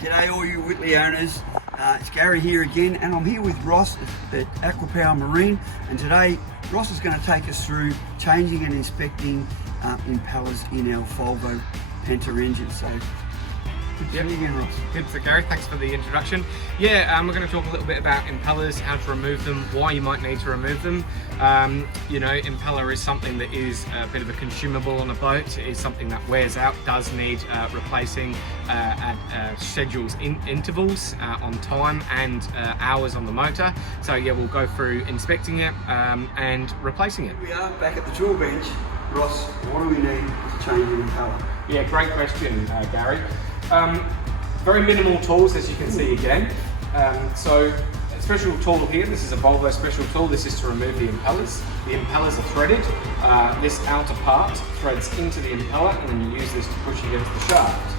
G'day all you Whitley owners, it's Gary here again, and I'm here with Ross at Aquapower Marine, and today Ross is going to take us through changing and inspecting impellers in our Volvo Penta engine. So good to see you again, Ross. Good, so Gary, thanks for the introduction. Yeah, we're going to talk a little bit about impellers, how to remove them, why you might need to remove them. You know, impeller is something that is a bit of a consumable on a boat. It is something that wears out, does need replacing at schedules intervals on time and hours on the motor. So yeah, we'll go through inspecting it and replacing it. Here we are back at the tool bench. Ross, what do we need to change an impeller? Yeah, great question, Gary. Very minimal tools, as you can see again. So a special tool here, this is a Volvo special tool. This is to remove the impellers. The impellers are threaded. This outer part threads into the impeller, and then you use this to push against the shaft.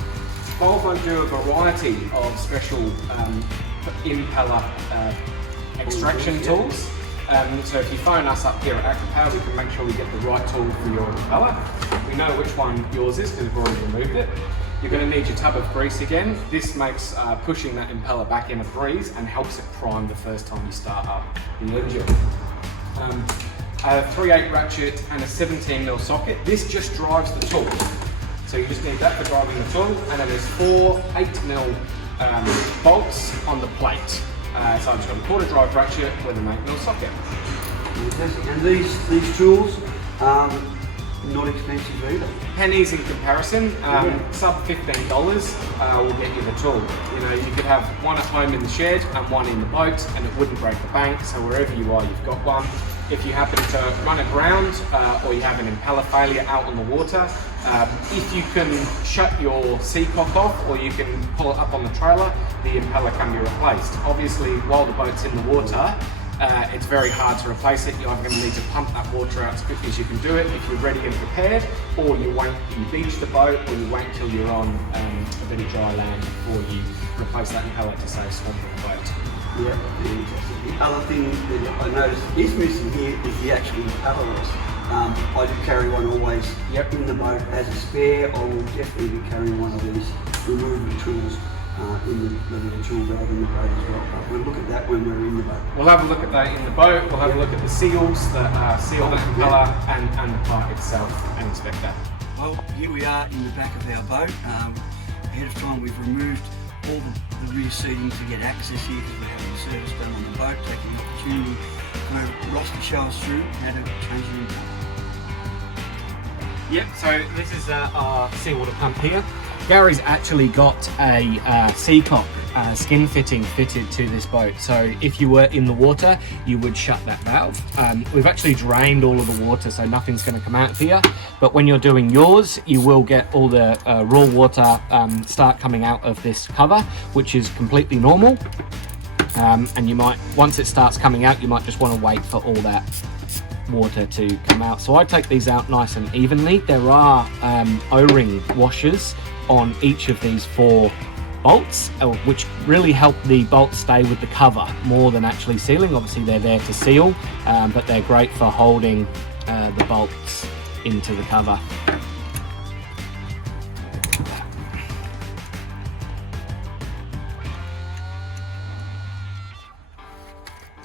Volvo do a variety of special impeller extraction tools. So if you phone us up here at Aquapower, we can make sure we get the right tool for your impeller. We know which one yours is because we've already removed it. You're going to need your tub of grease again. This makes pushing that impeller back in a breeze and helps it prime the first time you start up the engine. A 3/8 ratchet and a 17mm socket. This just drives the tool. So you just need that for driving the tool, and then there's 4 8mm bolts on the plate. So I've just got a quarter drive ratchet with an 8mm socket. And these tools, not expensive either. Pennies in comparison, sub $15 will get you the tool. You know, you could have one at home in the shed and one in the boat, and it wouldn't break the bank. So wherever you are, you've got one. If you happen to run aground or you have an impeller failure out on the water, if you can shut your seacock off or you can pull it up on the trailer, the impeller can be replaced. Obviously, while the boat's in the water, it's very hard to replace it. You're either going to need to pump that water out as quickly as you can do it if you're ready and prepared, or you beach the boat, or you wait till you're on a bit of dry land before you replace that impeller to say swamping the boat. Yeah, the other thing that I noticed is missing here is the actual impeller. I do carry one always in the boat as a spare. I will definitely be carrying one of these removable tools in the little tool bag in the boat as well. But we'll look at that when we're in the boat. We'll have a look at that in the boat. We'll have a look at the seals that seal the impeller and the part itself and inspect that. Well, here we are in the back of our boat. Ahead of time we've removed all the rear seating to get access here because we're having a service done on the boat, taking the opportunity for Ross to show us through how to change the impeller. Yep, so this is our seawater pump here. Gary's actually got a seacock skin fitting fitted to this boat, so if you were in the water you would shut that valve. We've actually drained all of the water, so nothing's going to come out here, but when you're doing yours you will get all the raw water start coming out of this cover, which is completely normal, and you might, once it starts coming out, you might just want to wait for all that water to come out. So I take these out nice and evenly. There are O-ring washers on each of these 4 bolts, which really help the bolts stay with the cover more than actually sealing. Obviously they're there to seal, but they're great for holding the bolts into the cover.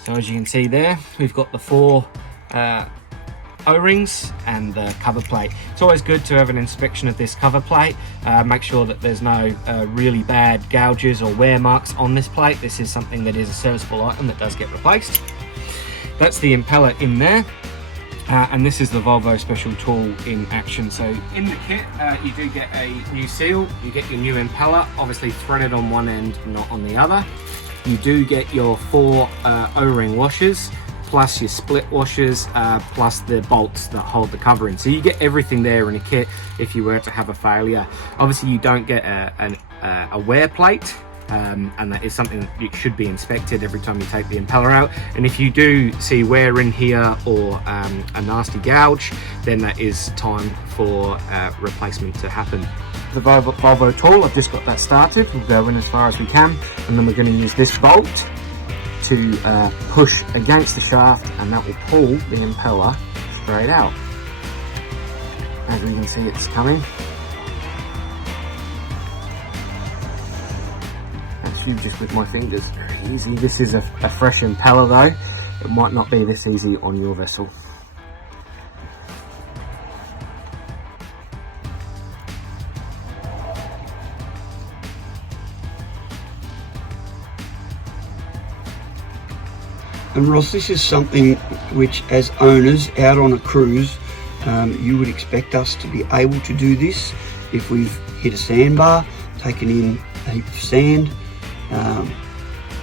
So as you can see there, we've got the 4 O-rings and the cover plate. It's always good to have an inspection of this cover plate. Make sure that there's no really bad gouges or wear marks on this plate. This is something that is a serviceable item that does get replaced. That's the impeller in there. And this is the Volvo special tool in action. So in the kit, you do get a new seal, you get your new impeller, obviously threaded on one end, not on the other. You do get your 4 O-ring washers, plus your split washers, plus the bolts that hold the cover in. So you get everything there in a kit if you were to have a failure. Obviously you don't get a wear plate, and that is something that should be inspected every time you take the impeller out. And if you do see wear in here or a nasty gouge, then that is time for replacement to happen. The Volvo tool, I've just got that started. We'll go in as far as we can, and then we're going to use this bolt to push against the shaft, and that will pull the impeller straight out. As we can see, it's coming. few just with my fingers. Very easy. This is a fresh impeller though. It might not be this easy on your vessel. And Ross, this is something which, as owners out on a cruise, you would expect us to be able to do this. If we've hit a sandbar, taken in a heap of sand,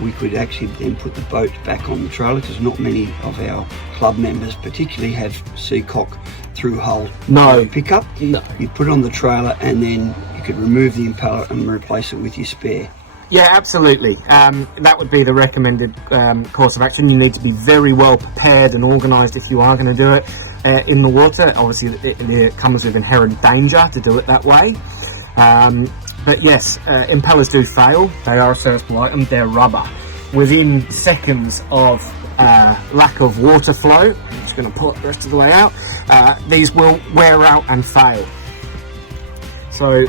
we could actually then put the boat back on the trailer, because not many of our club members particularly have Seacock through hull pickup. No. You put it on the trailer and then you could remove the impeller and replace it with your spare. Yeah, absolutely. That would be the recommended course of action. You need to be very well prepared and organised if you are going to do it in the water. Obviously, it comes with inherent danger to do it that way. But yes, impellers do fail. They are a serviceable item. They're rubber. Within seconds of lack of water flow, I'm just going to pull it the rest of the way out, these will wear out and fail. So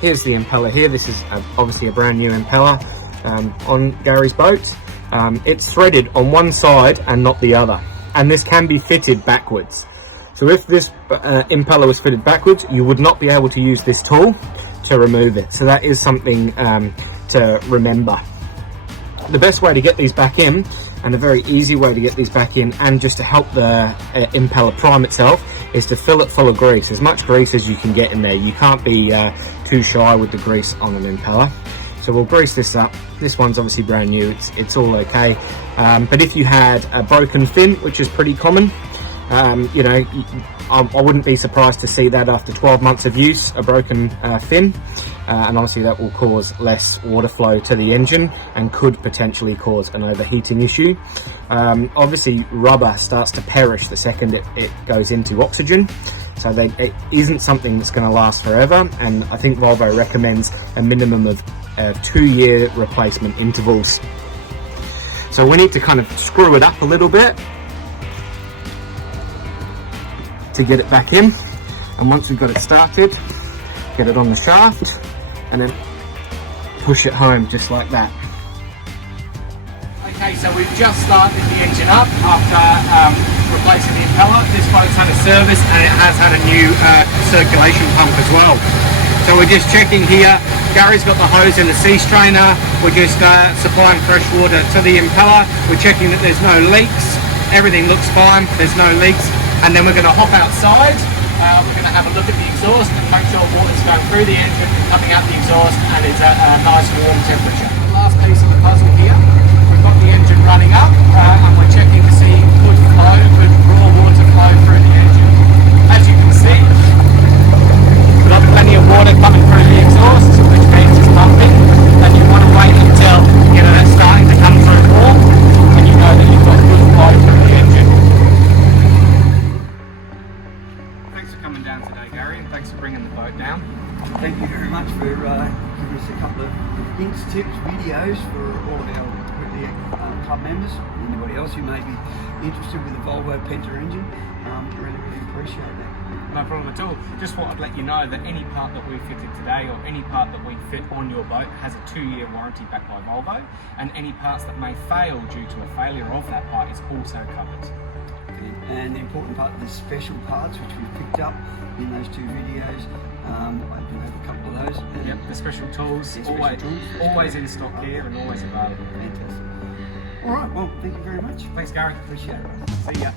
here's the impeller here. This is obviously a brand new impeller on Gary's boat. It's threaded on one side and not the other, and this can be fitted backwards. So if this impeller was fitted backwards, you would not be able to use this tool to remove it. So that is something to remember. The best way to get these back in, and a very easy way to get these back in, and just to help the impeller prime itself, is to fill it full of grease, as much grease as you can get in there. You can't be too shy with the grease on an impeller. So we'll grease this up. This one's obviously brand new, it's all okay. But if you had a broken fin, which is pretty common, you know, I wouldn't be surprised to see that after 12 months of use, a broken fin, and obviously that will cause less water flow to the engine and could potentially cause an overheating issue. Obviously rubber starts to perish the second it goes into oxygen, so it isn't something that's going to last forever, and I think Volvo recommends a minimum of 2-year replacement intervals. So we need to kind of screw it up a little bit to get it back in, and once we've got it started, get it on the shaft and then push it home just like that. Okay, so we've just started the engine up after replacing the impeller. This boat's had a service and it has had a new circulation pump as well. So we're just checking here. Gary's got the hose and the sea strainer. We're just supplying fresh water to the impeller. We're checking that there's no leaks. Everything looks fine, there's no leaks. And then we're going to hop outside. We're going to have a look at the exhaust and make sure water's going through the engine and coming out the exhaust, and it's at a nice warm temperature. The last piece of the puzzle here, we've got the engine running up, and we're checking to see good flow, good raw water flow through the engine. As you can see, we've got plenty of water coming through the exhaust, which means it's pumping. And you want to wait until you know it's starting to come through more, and you know that you've got good flow through the engine. Thanks for coming down today, Gary, and thanks for bringing the boat down. Thank you very much for giving us a couple of hints, tips, videos for all of our club members, anybody else who may be interested with the Volvo Penta engine. Really appreciate that. No problem at all. Just thought I'd let you know that any part that we fitted today, or any part that we fit on your boat, has a 2-year warranty backed by Volvo, and any parts that may fail due to a failure of that part is also covered. And the important part, the special parts which we've picked up in those 2 videos, I do have a couple of those. Yep, the special tools, always in stock here and always available. Fantastic. All right, well, thank you very much. Thanks, Gary. Appreciate it. See ya.